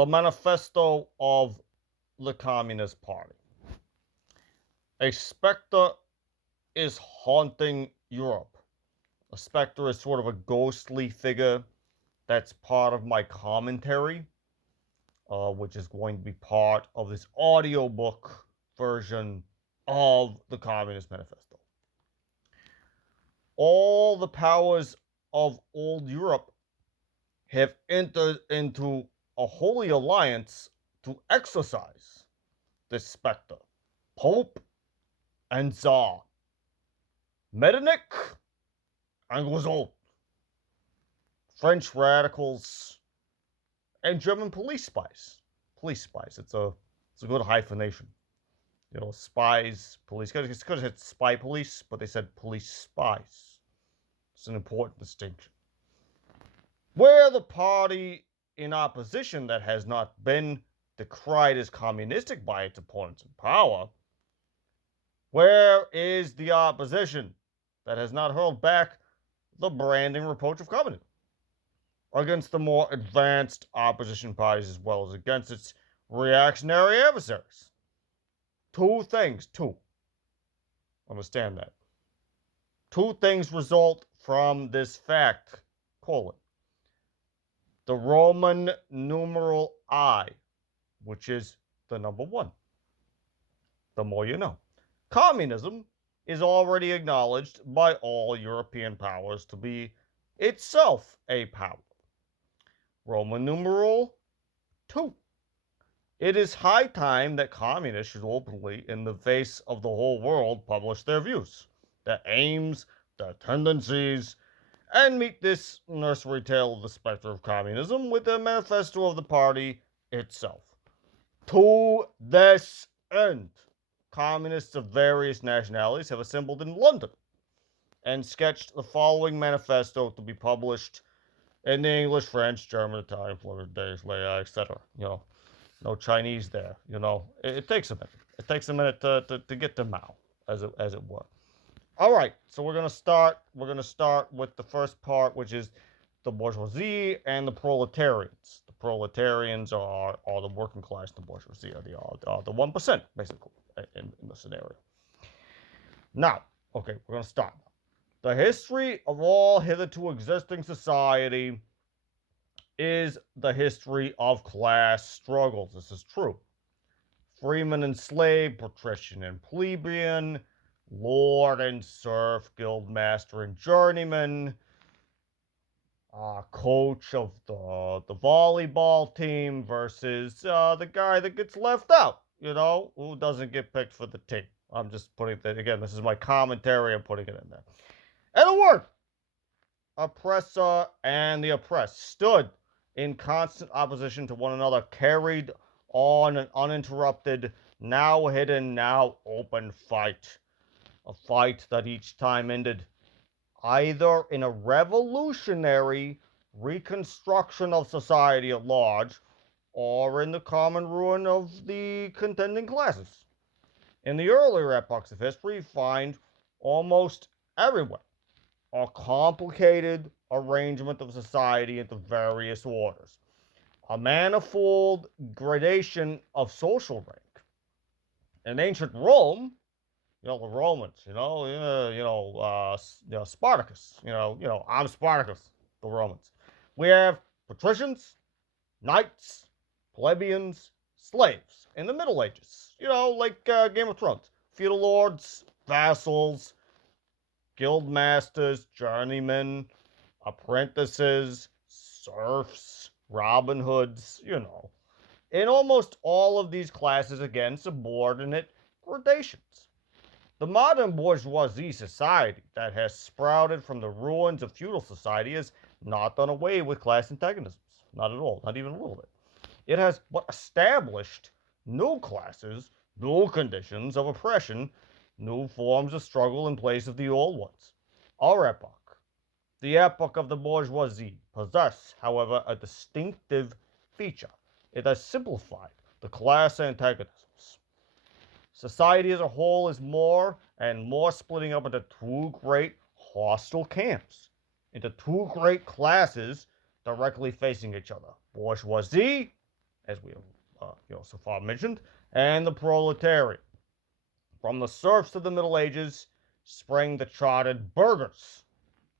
The Manifesto of the Communist Party. A specter is haunting Europe. A specter is sort of a ghostly figure that's part of my commentary, which is going to be part of this audiobook version of the Communist Manifesto. All the powers of old Europe have entered into a holy alliance to exorcise this specter. Pope and Tsar, Metternich and Guizot, French radicals, and German police spies. Police spies. It's a good hyphenation. You know, spies, police. It's because it's spy police, but they said police spies. It's an important distinction. Where the party in opposition that has not been decried as communistic by its opponents in power, where is the opposition that has not hurled back the branding reproach of communism against the more advanced opposition parties as well as against its reactionary adversaries? Two things. Understand that. Two things result from this fact, the Roman numeral I, which is the number 1. The more you know. Communism is already acknowledged by all European powers to be itself a power. Roman numeral 2. It is high time that communists should openly, in the face of the whole world, publish their views, their aims, their tendencies, and meet this nursery tale of the specter of communism with the manifesto of the party itself. To this end, communists of various nationalities have assembled in London and sketched the following manifesto to be published in English, French, German, Italian, Flemish, Danish, Malay, etc. No Chinese there. It takes a minute. It takes a minute to get to Mao, as it were. All right, so we're gonna start. We're gonna start with the first part, which is the bourgeoisie and the proletarians. The proletarians are the working class. The bourgeoisie are the 1%, basically, in the scenario. Now, okay, we're gonna start. The history of all hitherto existing society is the history of class struggles. This is true. Freeman and slave, patrician and plebeian, lord and serf, guildmaster and journeyman, coach of the volleyball team versus the guy that gets left out, who doesn't get picked for the team. I'm just putting that, again, this is my commentary, I'm putting it in there. And the word, oppressor and the oppressed, stood in constant opposition to one another, carried on an uninterrupted, now hidden, now open fight. A fight that each time ended either in a revolutionary reconstruction of society at large or in the common ruin of the contending classes. In the earlier epochs of history, you find almost everywhere a complicated arrangement of society into various orders, a manifold gradation of social rank. In ancient Rome, the Romans, Spartacus, I'm Spartacus, the Romans. We have patricians, knights, plebeians, slaves. In the Middle Ages, like Game of Thrones, feudal lords, vassals, guild masters, journeymen, apprentices, serfs, Robin Hoods, In almost all of these classes, again, subordinate gradations. The modern bourgeoisie society that has sprouted from the ruins of feudal society has not done away with class antagonisms. Not at all, not even a little bit. It has but established new classes, new conditions of oppression, new forms of struggle in place of the old ones. Our epoch, the epoch of the bourgeoisie, possess, however, a distinctive feature. It has simplified the class antagonisms. Society as a whole is more and more splitting up into two great hostile camps, into two great classes directly facing each other, bourgeoisie as we have so far mentioned, and the proletariat. From the serfs of the Middle Ages sprang the chartered burghers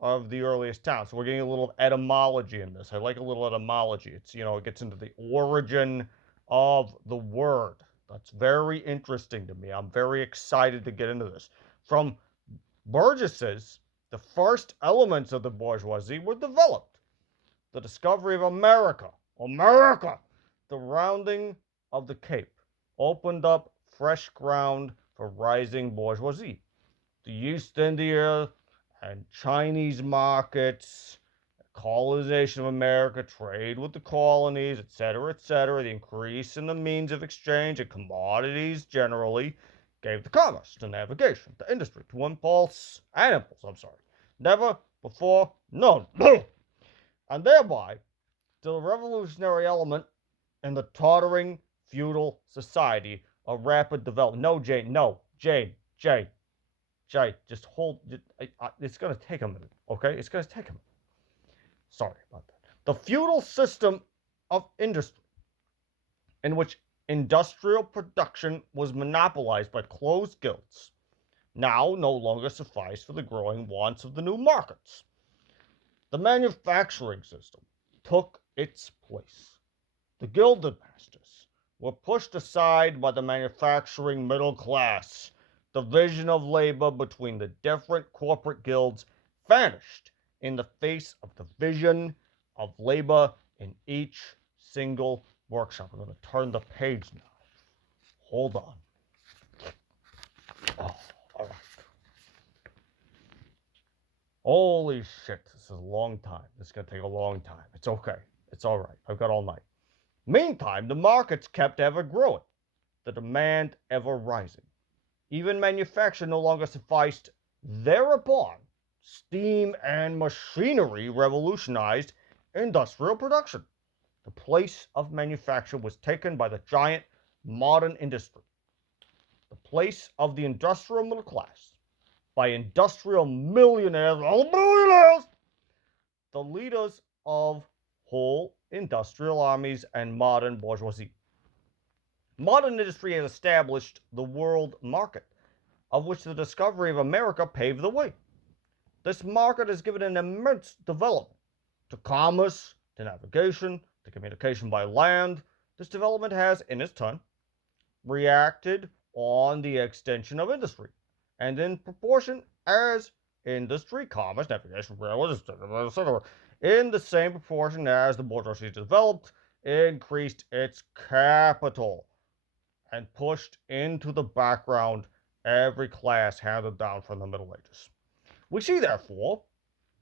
of the earliest towns. So we're getting a little etymology in this. I like a little etymology. It gets into the origin of the word. That's very interesting to me. I'm very excited to get into this. From burgesses, the first elements of the bourgeoisie were developed. The discovery of America, the rounding of the Cape, opened up fresh ground for rising bourgeoisie. The East India and Chinese markets, colonization of America, trade with the colonies, etc., the increase in the means of exchange and commodities generally gave the commerce, to navigation, to industry, to impulse, never before known, and thereby to the revolutionary element in the tottering feudal society of rapid development. No, Jane, no, Jane, just hold. It's going to take a minute, okay? It's going to take a minute. Sorry about that. The feudal system of industry, in which industrial production was monopolized by closed guilds, now no longer sufficed for the growing wants of the new markets. The manufacturing system took its place. The gilded masters were pushed aside by the manufacturing middle class. Division of labor between the different corporate guilds vanished in the face of division of labor in each single workshop. I'm going to turn the page now. Hold on. Oh, all right. Holy shit, this is a long time. This is going to take a long time. It's okay. It's all right. I've got all night. Meantime, the markets kept ever growing, the demand ever rising. Even manufacture no longer sufficed. Thereupon, steam and machinery revolutionized industrial production. The place of manufacture was taken by the giant modern industry. The place of the industrial middle class by industrial millionaires, the leaders of whole industrial armies and modern bourgeoisie. Modern industry has established the world market, of which the discovery of America paved the way. This market has given an immense development to commerce, to navigation, to communication by land. This development has, in its turn, reacted on the extension of industry, and in proportion as industry, commerce, navigation, railways, etc., in the same proportion as the bourgeoisie developed, increased its capital and pushed into the background every class handed down from the Middle Ages. We see, therefore,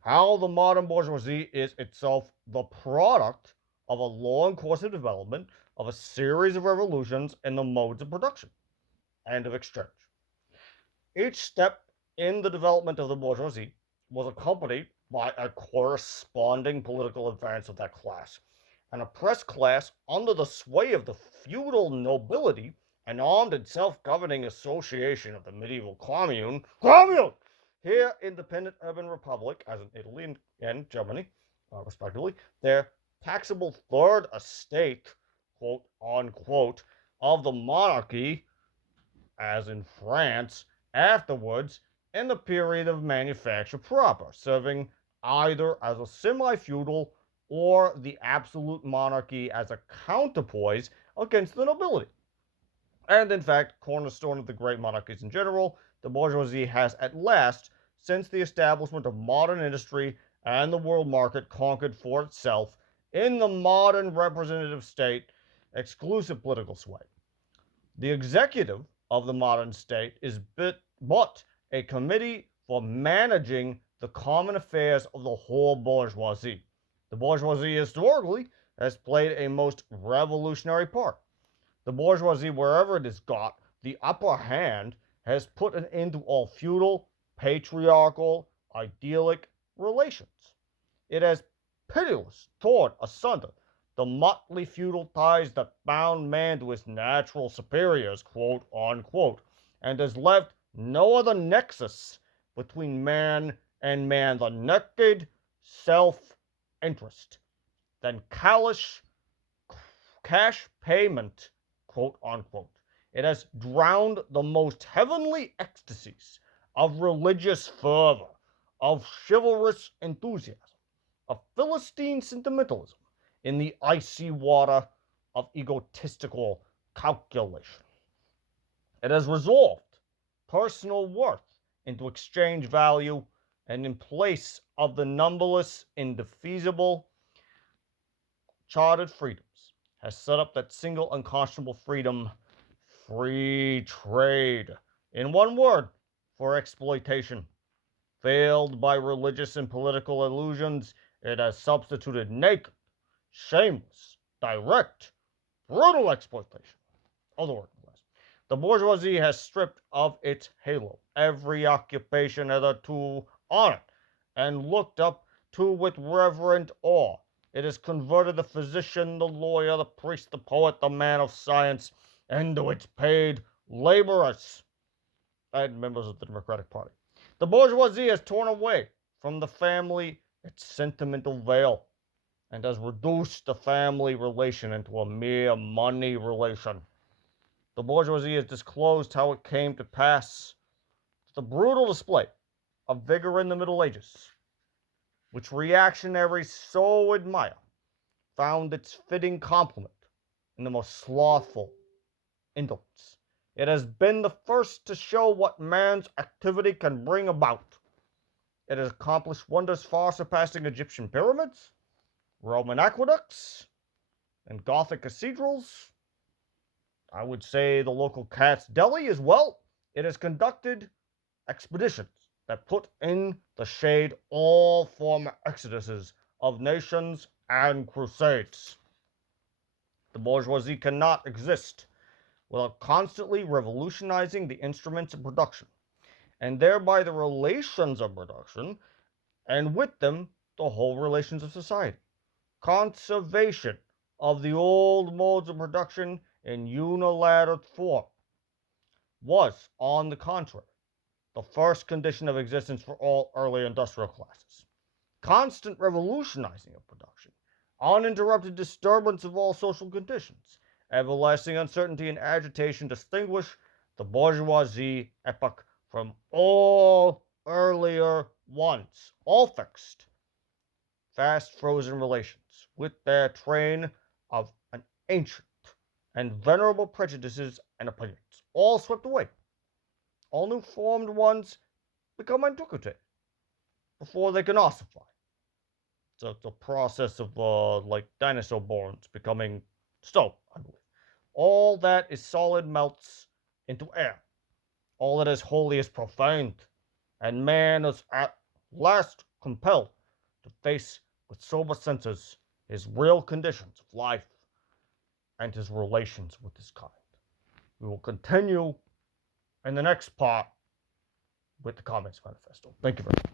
how the modern bourgeoisie is itself the product of a long course of development, of a series of revolutions in the modes of production and of exchange. Each step in the development of the bourgeoisie was accompanied by a corresponding political advance of that class. An oppressed class under the sway of the feudal nobility, an armed and self-governing association of the medieval commune, here independent urban republic, as in Italy and Germany, respectively, their taxable third estate, quote unquote, of the monarchy, as in France, afterwards in the period of manufacture proper, serving either as a semi-feudal or the absolute monarchy as a counterpoise against the nobility. And in fact, cornerstone of the great monarchies in general, the bourgeoisie has at last, since the establishment of modern industry and the world market, conquered for itself, in the modern representative state, exclusive political sway. The executive of the modern state is but a committee for managing the common affairs of the whole bourgeoisie. The bourgeoisie historically has played a most revolutionary part. The bourgeoisie, wherever it has got the upper hand, has put an end to all feudal, patriarchal, idyllic relations. It has pitiless torn asunder the motley feudal ties that bound man to his natural superiors, quote unquote, and has left no other nexus between man and man, the naked self-interest, than cash payment, quote unquote. It has drowned the most heavenly ecstasies of religious fervor, of chivalrous enthusiasm, of Philistine sentimentalism in the icy water of egotistical calculation. It has resolved personal worth into exchange value, and in place of the numberless, indefeasible, chartered freedoms, has set up that single unconscionable freedom: free trade. In one word, for exploitation. Veiled by religious and political illusions, it has substituted naked, shameless, direct, brutal exploitation of the working class. The bourgeoisie has stripped of its halo every occupation hitherto honored and looked up to with reverent awe. It has converted the physician, the lawyer, the priest, the poet, the man of science into its paid laborers and members of the Democratic Party. The bourgeoisie has torn away from the family its sentimental veil and has reduced the family relation into a mere money relation. The bourgeoisie has disclosed how it came to pass. The brutal display of vigor in the Middle Ages, which reactionaries so admire, found its fitting complement in the most slothful indolence. It has been the first to show what man's activity can bring about. It has accomplished wonders far surpassing Egyptian pyramids, Roman aqueducts, and Gothic cathedrals. I would say the local Cat's Deli as well. It has conducted expeditions that put in the shade all former exoduses of nations and crusades. The bourgeoisie cannot exist without constantly revolutionizing the instruments of production, and thereby the relations of production, and with them the whole relations of society. Conservation of the old modes of production in unilateral form was, on the contrary, the first condition of existence for all early industrial classes. Constant revolutionizing of production, uninterrupted disturbance of all social conditions, everlasting uncertainty and agitation distinguish the bourgeoisie epoch from all earlier ones, all fixed, fast frozen relations, with their train of an ancient and venerable prejudices and opinions, all swept away. All new formed ones become antiquated before they can ossify. It's a process of like dinosaur bones becoming stone, I believe. All that is solid melts into air. All that is holy is profaned, and man is at last compelled to face with sober senses his real conditions of life and his relations with his kind. We will continue in the next part with the Communist Manifesto. Thank you very much.